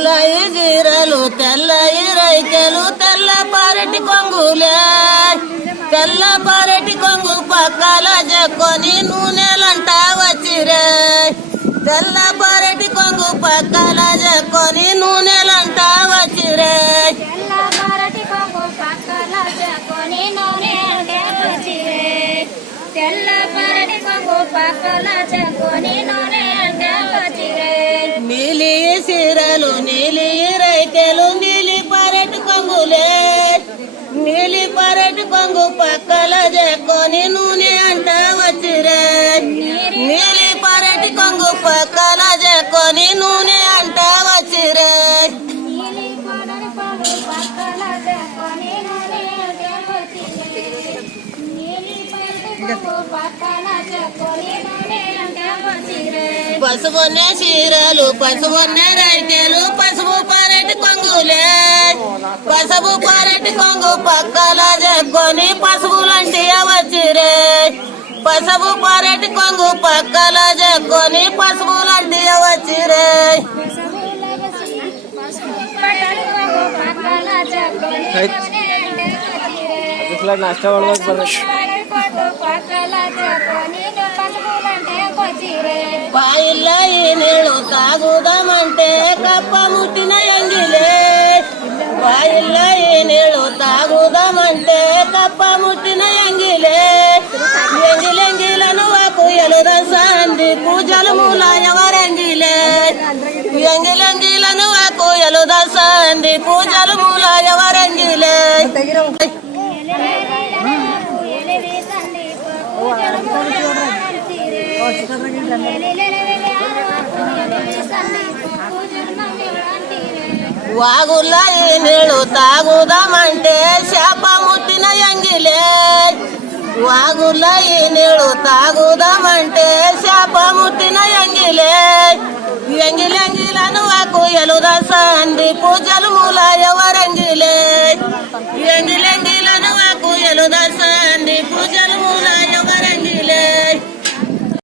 తెల్లయి జీరలు తెల్లయి రైకెలు తెల్ల పారటి కొంగులే తెల్ల పారటి కొంగు పక్కల చెక్కొని నూనెలంట వచ్చిరే తెల్ల పారటి కొంగు పక్కల చెక్కొని నూనెలంట వచ్చిరే నీలి సీరలు నీలి రైకెలు నీలి పరటి కొంగులే నీలి పరటి కొంగు పక్కల చెక్కొని నూనె అంట వచ్చిరే నీలి పరటి కొంగు పక్కల చెక్కొని నూనె అంట వచ్చిరే పసుపున్నే చీరలు పసుపున్నే రైకెలు పసుపు పరటి కొంగులే పసుపు పరటి కొంగు పక్కల చెక్కొని పసుపులంటి వచ్చిరే పసుపు పరటి కొంగు పక్కల చెక్కొని పసుపులంటి వచ్చిరే పాయిల్ల ఈ నీళ్ళు తాగుదామంటే కప్ప ముట్టిన ఎంగిలే పాయిల్ల ఈ నీళ్ళు తాగుదామంటే కప్ప ముట్టిన ఎంగిలే ఎంగిలెంగిలను వాకు ఎలుదసంది పూజలు మూల ఎవరెంగిలే ఎంగిలెంగిలను వాకు ఎలుదసంది పూజలు మూల ఎవరెంగిలే వాగుల్ల ఈ నీళ్ళు తాగుదామంటే శాప ముట్టిన ఎంగిలే వాగుల్ల ఈ నీళ్ళు తాగుదామంటే శాప ముట్టిన ఎంగిలే ఎంగిలెంగిలను వాకు ఎలుదసంది పూజలు మూల ఎవరెంగిలే